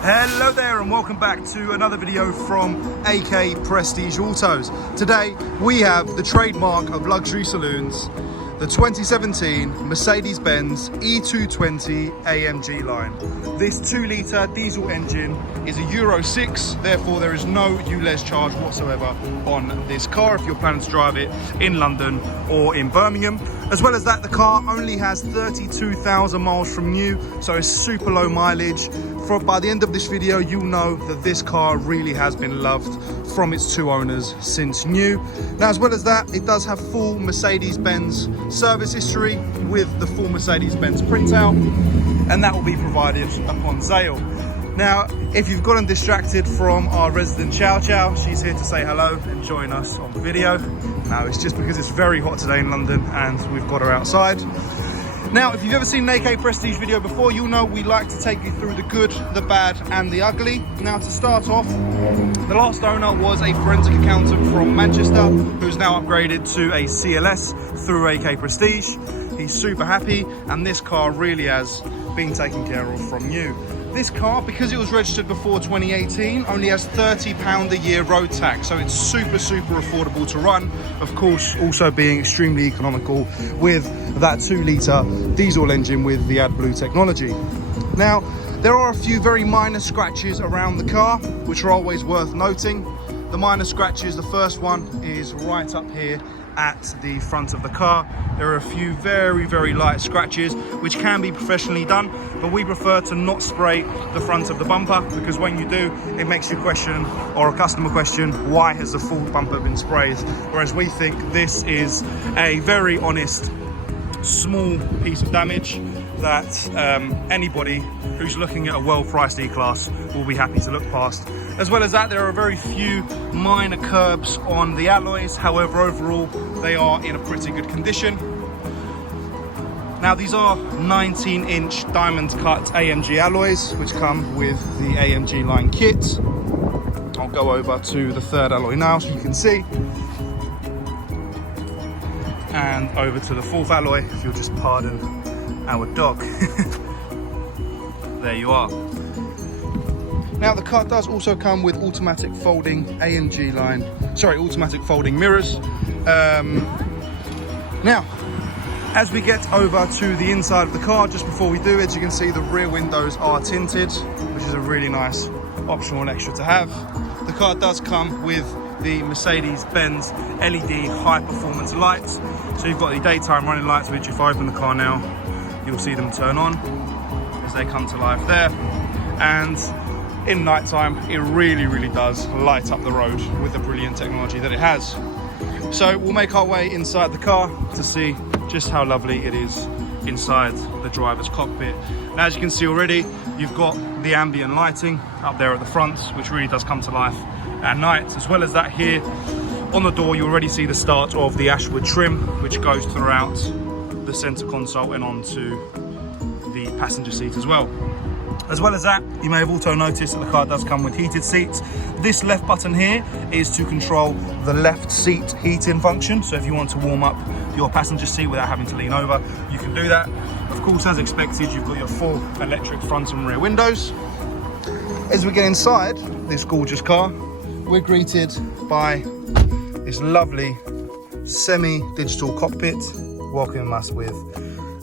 Hello there and welcome back to another video from AK Prestige Autos. Today we have the trademark of luxury saloons, the 2017 Mercedes-Benz E220 AMG Line. This 2-litre diesel engine is a Euro 6, therefore there is no ULEZ charge whatsoever on this car if you're planning to drive it in London or in Birmingham. As well as that, the car only has 32,000 miles from new, so it's super low mileage. By the end of this video, you'll know that this car really has been loved from its two owners since new. Now, as well as that, it does have full Mercedes-Benz service history with the full Mercedes-Benz printout, and that will be provided upon sale. Now, if you've gotten distracted from our resident Chow Chow, she's here to say hello and join us on the video. Now, it's just because it's very hot today in London and we've got her outside. Now, if you've ever seen an AK Prestige video before, you'll know we like to take you through the good, the bad and the ugly. Now, to start off, the last owner was a forensic accountant from Manchester who's now upgraded to a CLS through AK Prestige. He's super happy and this car really has been taken care of from new. This car, because it was registered before 2018, only has £30 a year road tax, so it's super affordable to run. Of course, also being extremely economical with that 2-litre diesel engine with the AdBlue technology. Now, there are a few very minor scratches around the car, which are always worth noting. The minor scratches, the first one is right up here at the front of the car. There are a few very light scratches which can be professionally done, but we prefer to not spray the front of the bumper, because when you do, it makes you question, or a customer question, why has the full bumper been sprayed? Whereas we think this is a very honest small piece of damage that anybody who's looking at a well-priced E-Class will be happy to look past. As well as that, there are very few minor curbs on the alloys. However, overall, they are in a pretty good condition. Now, these are 19-inch diamond cut AMG alloys, which come with the AMG Line kit. I'll go over to the third alloy now so you can see. And over to the fourth alloy, if you'll just pardon our dog. There you are. Now, the car does also come with automatic folding automatic folding mirrors. Now, as we get over to the inside of the car, just before we do, as you can see, the rear windows are tinted, which is a really nice optional and extra to have. The car does come with the Mercedes-Benz LED high performance lights. So you've got the daytime running lights, which if I open the car now, you'll see them turn on as they come to life there. And in nighttime, it really does light up the road with the brilliant technology that it has. So we'll make our way inside the car to see just how lovely it is inside the driver's cockpit. Now, as you can see already, you've got the ambient lighting up there at the front, which really does come to life at night. As well as that, here on the door, you already see the start of the Ashwood trim, which goes throughout the center console and onto the passenger seat as well. As well as that, you may have also noticed that the car does come with heated seats. This left button here is to control the left seat heating function. So if you want to warm up your passenger seat without having to lean over, you can do that. Of course, as expected, you've got your full electric front and rear windows. As we get inside this gorgeous car, we're greeted by this lovely semi-digital cockpit, welcoming us with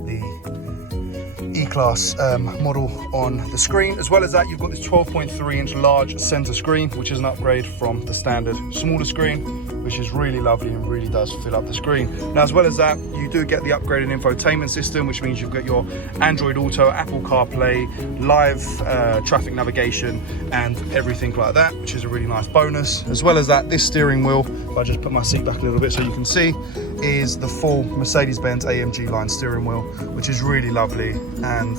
the E-Class model on the screen. As well as that, you've got this 12.3-inch large center screen, which is an upgrade from the standard smaller screen, which is really lovely and really does fill up the screen. Now, as well as that, you do get the upgraded infotainment system, which means you've got your Android Auto, Apple CarPlay, live traffic navigation and everything like that, which is a really nice bonus. As well as that, this steering wheel, if I just put my seat back a little bit so you can see, is the full Mercedes-Benz AMG Line steering wheel, which is really lovely. And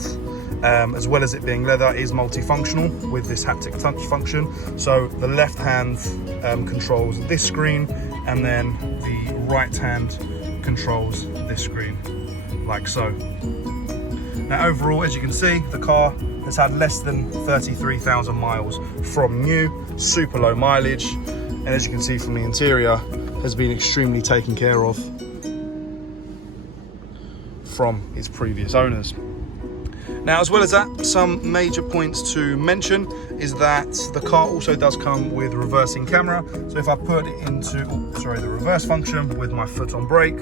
as well as it being leather, is multifunctional with this haptic touch function. So the left hand controls this screen, and then the right hand controls this screen, like so. Now, overall, as you can see, the car has had less than 33,000 miles from new, super low mileage, and as you can see from the interior, has been extremely taken care of from its previous owners. Now, as well as that, some major points to mention is that the car also does come with a reversing camera. So if I put it into, the reverse function with my foot on brake,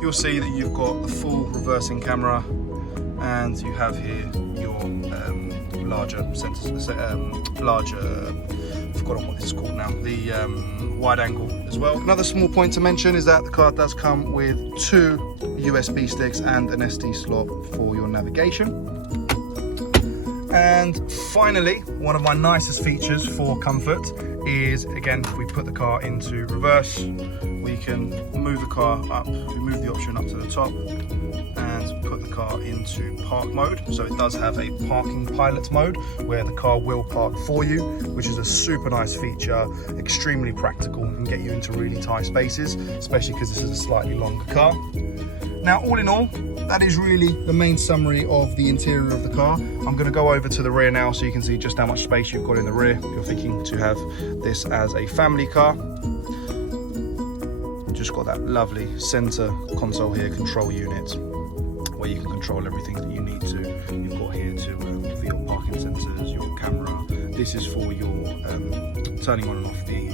you'll see that you've got the full reversing camera, and you have here your larger sensors, I've forgotten what this is called now, the wide angle as well. Another small point to mention is that the car does come with 2 USB sticks and an SD slot for your navigation. And finally, one of my nicest features for comfort is, again, if we put the car into reverse, we can move the car up, we move the option up to the top and put the car into park mode. So it does have a parking pilot mode where the car will park for you, which is a super nice feature, extremely practical, and can get you into really tight spaces, especially because this is a slightly longer car. Now, all in all, that is really the main summary of the interior of the car. I'm going to go over to the rear now so you can see just how much space you've got in the rear if you're thinking to have this as a family car. Just got that lovely center console here, control unit, where you can control everything that you need to. You've got here for your parking sensors, your camera. This is for your turning on and off the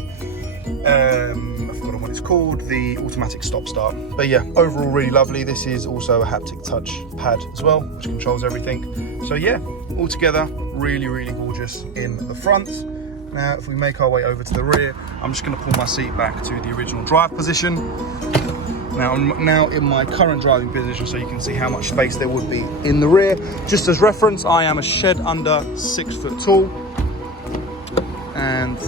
I've forgotten what it's called, the automatic stop-start. But yeah, overall really lovely. This is also a haptic touch pad as well, which controls everything. So yeah, altogether really, really gorgeous in the front. Now, if we make our way over to the rear, I'm just going to pull my seat back to the original drive position. Now, I'm now in my current driving position, so you can see how much space there would be in the rear. Just as reference, I am a shed under 6 foot tall. And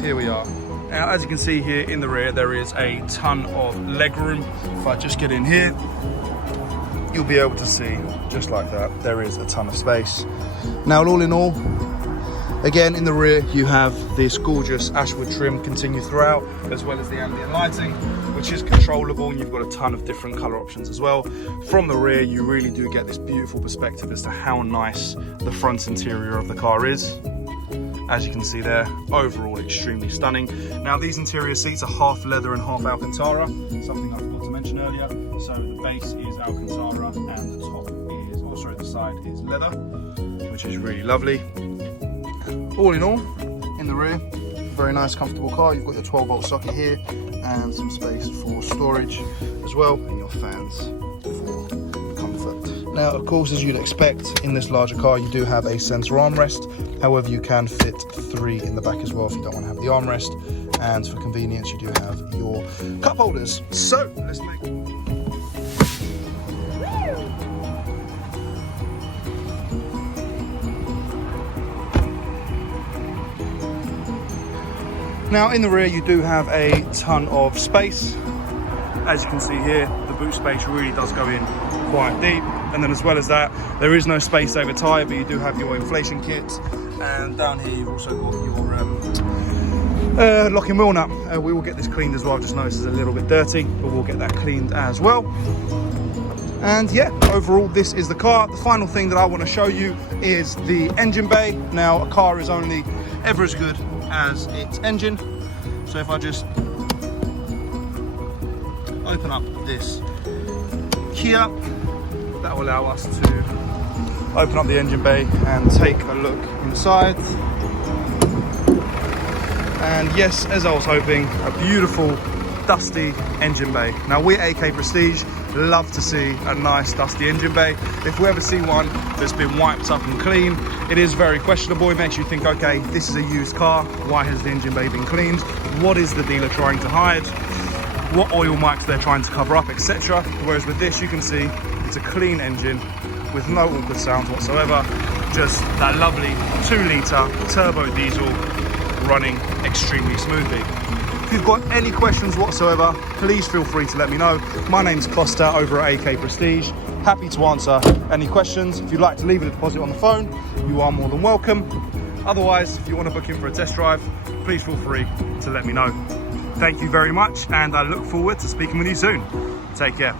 here we are. Now, as you can see here in the rear, there is a ton of leg room. If I just get in here, you'll be able to see, just like that, there is a ton of space. Now, all in all, again, in the rear, you have this gorgeous ashwood trim continue throughout, as well as the ambient lighting, which is controllable, and you've got a ton of different color options as well. From the rear, you really do get this beautiful perspective as to how nice the front interior of the car is. As you can see there, overall extremely stunning. Now, these interior seats are half leather and half Alcantara, something I forgot to mention earlier. So the base is Alcantara and the top is, the side is leather, which is really lovely. All in all, in the rear, very nice, comfortable car. You've got your 12-volt socket here and some space for storage as well, and your fans for comfort. Now, of course, as you'd expect in this larger car, you do have a center armrest. However, you can fit 3 in the back as well if you don't want to have the armrest. And for convenience, you do have your cup holders. So let's make... Now, in the rear, you do have a ton of space. As you can see here, the boot space really does go in quite deep. And then as well as that, there is no space over tyre, but you do have your inflation kit. And down here, you've also got your locking wheel nut. We will get this cleaned as well. I've just noticed it's a little bit dirty, but we'll get that cleaned as well. And yeah, overall, this is the car. The final thing that I want to show you is the engine bay. Now, a car is only ever as good as its engine. So if I just open up this here, that will allow us to open up the engine bay and take a look inside. And yes, as I was hoping, a beautiful dusty engine bay. Now, we at AK Prestige love to see a nice dusty engine bay. If we ever see one that's been wiped up and clean, it is very questionable. It makes you think, okay, this is a used car. Why has the engine bay been cleaned? What is the dealer trying to hide? What oil marks they're trying to cover up, etc. Whereas with this, you can see it's a clean engine with no awkward sounds whatsoever. Just that lovely 2-litre turbo diesel running extremely smoothly. If you've got any questions whatsoever, please feel free to let me know. My name's Costa over at AK Prestige. Happy to answer any questions. If you'd like to leave a deposit on the phone, you are more than welcome. Otherwise, if you want to book in for a test drive, please feel free to let me know. Thank you very much, and I look forward to speaking with you soon. Take care.